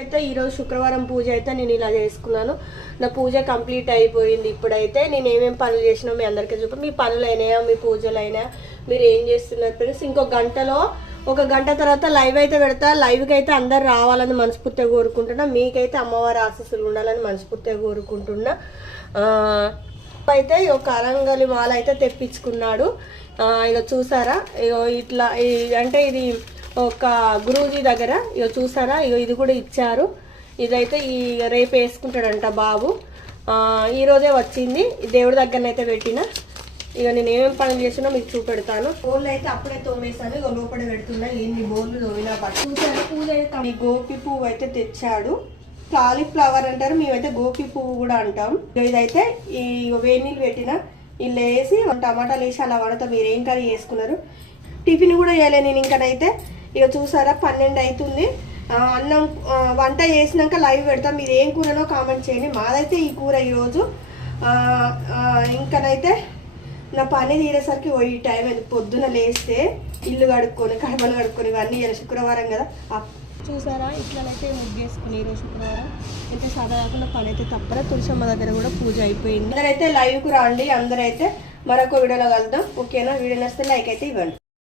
అయితే ఈరోజు శుక్రవారం పూజ అయితే నేను ఇలా చేసుకున్నాను. నా పూజ కంప్లీట్ అయిపోయింది. ఇప్పుడైతే నేను ఏమేమి పనులు చేసినా మీ అందరికీ మీ పనులు అయినాయా, మీ పూజలు అయినా, మీరు ఏం చేస్తున్నారు ఫ్రెండ్స్. ఇంకో గంటలో, ఒక గంట తర్వాత లైవ్ అయితే పెడతా. లైవ్కి అయితే అందరు రావాలని మనస్ఫూర్తిగా కోరుకుంటున్నా. మీకైతే అమ్మవారి ఆశీస్సులు ఉండాలని మనస్ఫూర్తిగా కోరుకుంటున్నా. అయితే ఒక అరంగలి మాల అయితే తెప్పించుకున్నాడు. ఇక చూసారా, ఇక ఇట్లా అంటే ఇది ఒక గురూజీ దగ్గర ఇక చూసారా, ఇక ఇది కూడా ఇచ్చారు. ఇదైతే ఈ రేపు వేసుకుంటాడంట బాబు. ఈరోజే వచ్చింది. దేవుడి దగ్గరనైతే పెట్టిన. ఇక నేను ఏమేమి పనులు చేసినా మీకు చూపెడతాను. బోళ్ళు అయితే అప్పుడే తోమేసాను. ఇక లోపల పెడుతున్నా. ఎన్ని బోళ్ళు తోమినా పట్టు. చూసారా, పూజ అయితే ఈ గోపి పువ్వు అయితే తెచ్చాడు. కాలీఫ్లవర్ అంటారు, మేమైతే గోపి పువ్వు కూడా అంటాం. ఇదైతే ఈ వేడి నీళ్ళు పెట్టిన. ఇలా వేసి టమాటాలు వేసి అలా వండుతా. మీరు ఏం కర్రీ చేసుకున్నారు? టిఫిన్ కూడా చేయలేదు నేను ఇంకనైతే. ఇక చూసారా 12 అవుతుంది. అన్నం వంట చేసినాక లైవ్ పెడతాం. మీరు ఏం కూరనో కామెంట్ చేయండి. మాదైతే ఈ కూర ఈరోజు. ఇంకనైతే నా పని తీరేసరికి ఈ టైం అది. పొద్దున లేస్తే ఇల్లు కడుక్కొని, కడపలు కడుక్కొని, ఇవన్నీ శుక్రవారం కదా. చూసారా, ఇట్లనైతే ముగ్గేసుకుని ఈరోజు శుక్రవారం అయితే సాదా కాకుండా పని అయితే తప్పరా. తులసమ్మ దగ్గర కూడా పూజ అయిపోయింది. అందరైతే లైవ్కు రండి. అందరైతే మరొక వీడియోలో కలుద్దాం. ఓకేనా? వీడియో నచ్చితే లైక్ అయితే ఇవ్వండి.